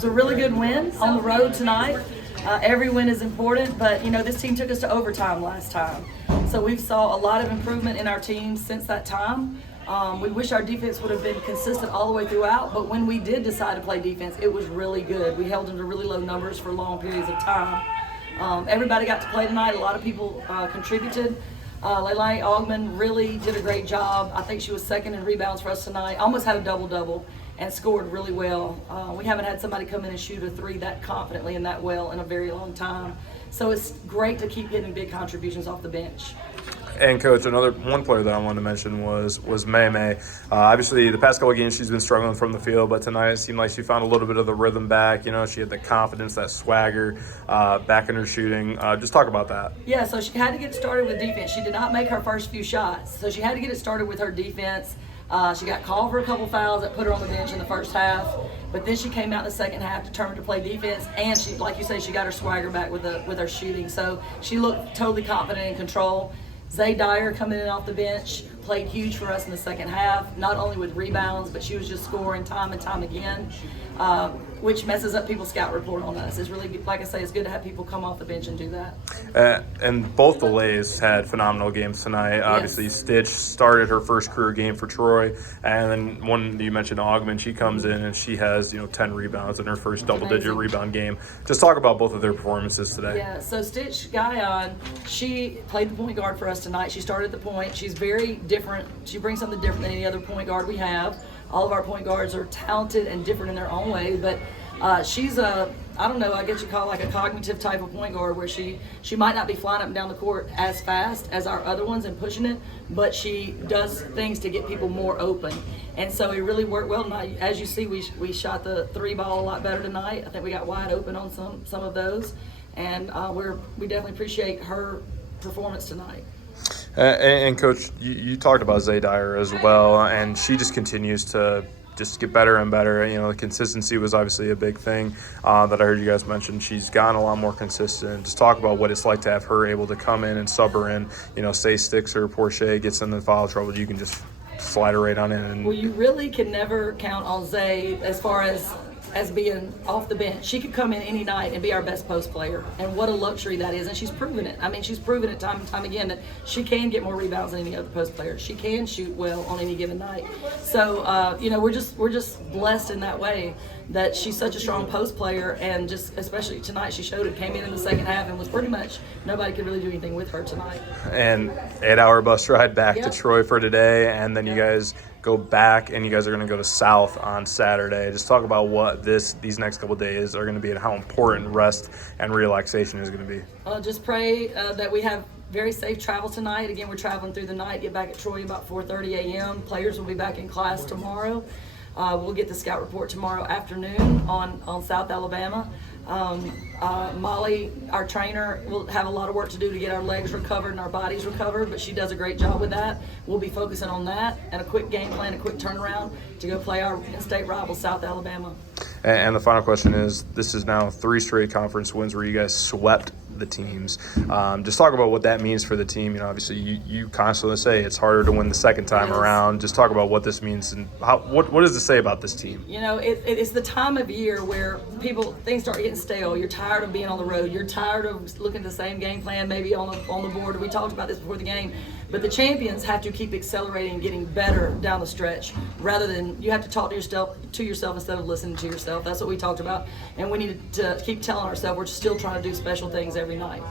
was a really good win on the road tonight. Every win is important, but this team took us to overtime last time. So we've saw a lot of improvement in our team since that time. We wish our defense would have been consistent all the way throughout, but when we did decide to play defense, it was really good. We held them to really low numbers for long periods of time. Everybody got to play tonight. A lot of people contributed. Leilani Augman really did a great job. I think she was second in rebounds for us tonight. Almost had a double-double and scored really well. We haven't had somebody come in and shoot a three that confidently and that well in a very long time. So it's great to keep getting big contributions off the bench. And Coach, one player that I wanted to mention was May. Obviously, the past couple of games she's been struggling from the field, but tonight it seemed like she found a little bit of the rhythm back. She had the confidence, that swagger back in her shooting. Just talk about that. Yeah, so she had to get started with defense. She did not make her first few shots, so she had to get it started with her defense. She got called for a couple fouls that put her on the bench in the first half, but then she came out in the second half determined to play defense, and she, like you say, she got her swagger back with her shooting. So she looked totally confident in control. Zay Dyer coming in off the bench played huge for us in the second half, not only with rebounds, but she was just scoring time and time again, which messes up people's scout report on us. It's really, like I say, it's good to have people come off the bench and do that. And both the Lays had phenomenal games tonight. Yes. Obviously, Stitch started her first career game for Troy, and then one you mentioned, Augman, she comes in and she has 10 rebounds in her first double-digit rebound game. Just talk about both of their performances today. Yeah, so Stitch Guyon, she played the point guard for us tonight. She started at the point. She's very different. She brings something different than any other point guard we have. All of our point guards are talented and different in their own way, but she's I guess you call it like a cognitive type of point guard where she might not be flying up and down the court as fast as our other ones and pushing it, but she does things to get people more open. And so it really worked well tonight. As you see, we shot the three ball a lot better tonight. I think we got wide open on some of those, and we definitely appreciate her performance tonight. And Coach, you talked about Zay Dyer as well, and she just continues to just get better and better. The consistency was obviously a big thing that I heard you guys mention. She's gotten a lot more consistent. Just talk about what it's like to have her able to come in and sub her in. Say Sticks or Portia gets in the foul trouble, you can just slide her right on in. Well, you really can never count on Zay as far as being off the bench. She could come in any night and be our best post player, and what a luxury that is. And she's proven it. She's proven it time and time again that she can get more rebounds than any other post player. She can shoot well on any given night. So we're just blessed in that way that she's such a strong post player, and just especially tonight she showed it. Came in the second half and was pretty much nobody could really do anything with her tonight. And 8-hour bus ride back to Troy for today, and then you guys go back, and you guys are going to go to South on Saturday. Just talk about what these next couple of days are going to be and how important rest and relaxation is going to be. Just pray that we have very safe travel tonight. Again, we're traveling through the night, get back at Troy about 4:30 a.m. Players will be back in class tomorrow. We'll get the scout report tomorrow afternoon on South Alabama. Molly, our trainer, will have a lot of work to do to get our legs recovered and our bodies recovered, but she does a great job with that. We'll be focusing on that and a quick game plan, a quick turnaround to go play our in-state rival, South Alabama. And the final question is, this is now 3 straight conference wins where you guys swept the teams. Just talk about what that means for the team. Obviously you constantly say it's harder to win the second time around. Just talk about what this means and what does it say about this team? It's the time of year where things start getting stale. You're tired of being on the road. You're tired of looking at the same game plan maybe on the board. We talked about this before the game. But the champions have to keep accelerating and getting better down the stretch, rather than you have to talk to yourself instead of listening to yourself. That's what we talked about. And we need to keep telling ourselves we're still trying to do special things every night.